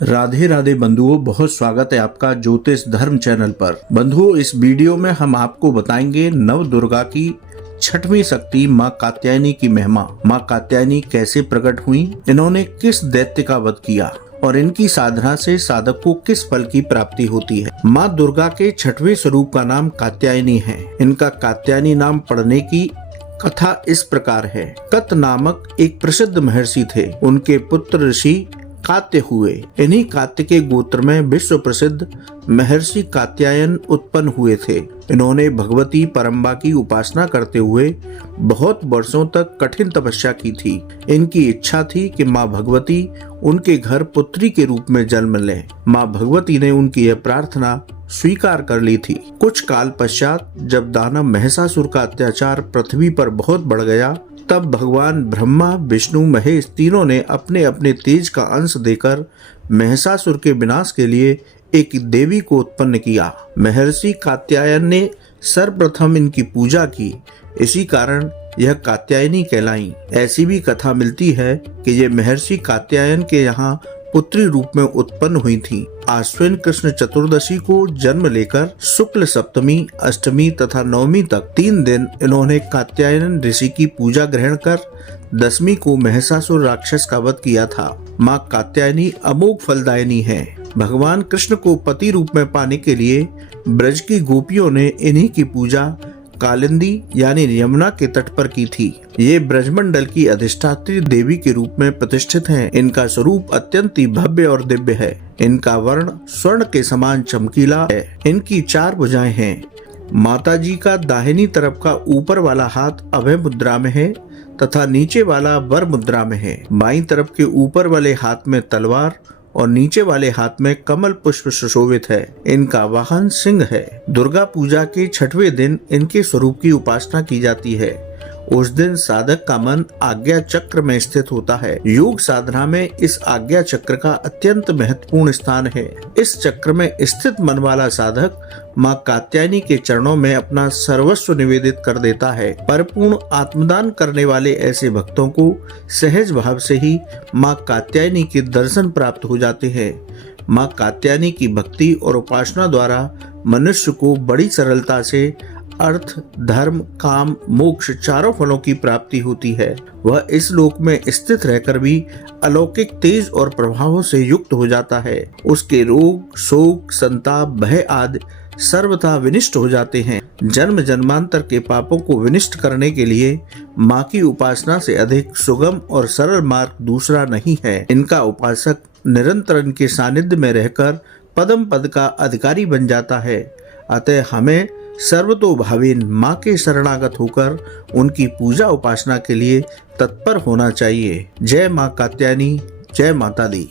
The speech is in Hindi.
राधे राधे बंधुओं, बहुत स्वागत है आपका ज्योतिष धर्म चैनल पर। बंधुओं, इस वीडियो में हम आपको बताएंगे नव दुर्गा की छठवीं शक्ति माँ कात्यायनी की महिमा। माँ कात्यायनी कैसे प्रकट हुई, इन्होंने किस दैत्य का वध किया और इनकी साधना से साधक को किस फल की प्राप्ति होती है। माँ दुर्गा के छठवें स्वरूप का नाम कात्यायनी है। इनका कात्यायनी नाम पड़ने की कथा इस प्रकार है। कत नामक एक प्रसिद्ध महर्षि थे। उनके पुत्र ऋषि कात्य हुए। इन्हीं कात्य के गोत्र में विश्व प्रसिद्ध महर्षि कात्यायन उत्पन्न हुए थे। इन्होंने भगवती परम्बा की उपासना करते हुए बहुत वर्षों तक कठिन तपस्या की थी। इनकी इच्छा थी कि माँ भगवती उनके घर पुत्री के रूप में जन्म लें। माँ भगवती ने उनकी यह प्रार्थना स्वीकार कर ली थी। कुछ काल पश्चात जब दानव महिषासुर का अत्याचार पृथ्वी पर बहुत बढ़ गया, तब भगवान ब्रह्मा, विष्णु, महेश तीनों ने अपने अपने तेज का अंश देकर महिषासुर के विनाश के लिए एक देवी को उत्पन्न किया। महर्षि कात्यायन ने सर्वप्रथम इनकी पूजा की, इसी कारण यह कात्यायनी कहलाई। ऐसी भी कथा मिलती है कि ये महर्षि कात्यायन के यहाँ पुत्री रूप में उत्पन्न हुई थी। आश्विन कृष्ण चतुर्दशी को जन्म लेकर शुक्ल सप्तमी, अष्टमी तथा नवमी तक 3 दिन इन्होंने कात्यायन ऋषि की पूजा ग्रहण कर दसवीं को महिषासुर राक्षस का वध किया था। माँ कात्यायनी अमोघ फलदायिनी है। भगवान कृष्ण को पति रूप में पाने के लिए ब्रज की गोपियों ने इन्हीं की पूजा कालिंदी यानी यमुना के तट पर की थी। ये ब्रजमंडल की अधिष्ठात्री देवी के रूप में प्रतिष्ठित हैं। इनका स्वरूप अत्यंत ही भव्य और दिव्य है। इनका वर्ण स्वर्ण के समान चमकीला है। इनकी 4 भुजाएं हैं। माता जी का दाहिनी तरफ का ऊपर वाला हाथ अभय मुद्रा में है तथा नीचे वाला वर मुद्रा में है। बाईं तरफ के ऊपर वाले हाथ में तलवार और नीचे वाले हाथ में कमल पुष्प सुशोभित है। इनका वाहन सिंह है। दुर्गा पूजा के 6वें दिन इनके स्वरूप की उपासना की जाती है। उस दिन साधक का मन आज्ञा चक्र में स्थित होता है। योग साधना में इस आज्ञा चक्र का अत्यंत महत्वपूर्ण स्थान है। इस चक्र में स्थित मन वाला साधक माँ कात्यायनी के चरणों में अपना सर्वस्व निवेदित कर देता है। परिपूर्ण आत्मदान करने वाले ऐसे भक्तों को सहज भाव से ही माँ कात्यायनी के दर्शन प्राप्त हो जाते हैं। माँ कात्यायनी की भक्ति और उपासना द्वारा मनुष्य को बड़ी सरलता से अर्थ, धर्म, काम, मोक्ष चारों फलों की प्राप्ति होती है। वह इस लोक में स्थित रहकर भी अलौकिक तेज और प्रभावों से युक्त हो जाता है। उसके रोग, शोक, संताप, भय आदि सर्वथा विनिष्ट हो जाते हैं। जन्म जन्मांतर के पापों को विनिष्ट करने के लिए माँ की उपासना से अधिक सुगम और सरल मार्ग दूसरा नहीं है। इनका उपासक निरंतर इनके सानिध्य में रहकर पदम पद का अधिकारी बन जाता है। अतः हमें सर्वतोभावेन माँ के शरणागत होकर उनकी पूजा उपासना के लिए तत्पर होना चाहिए। जय माँ कात्यायनी, जय माता दी।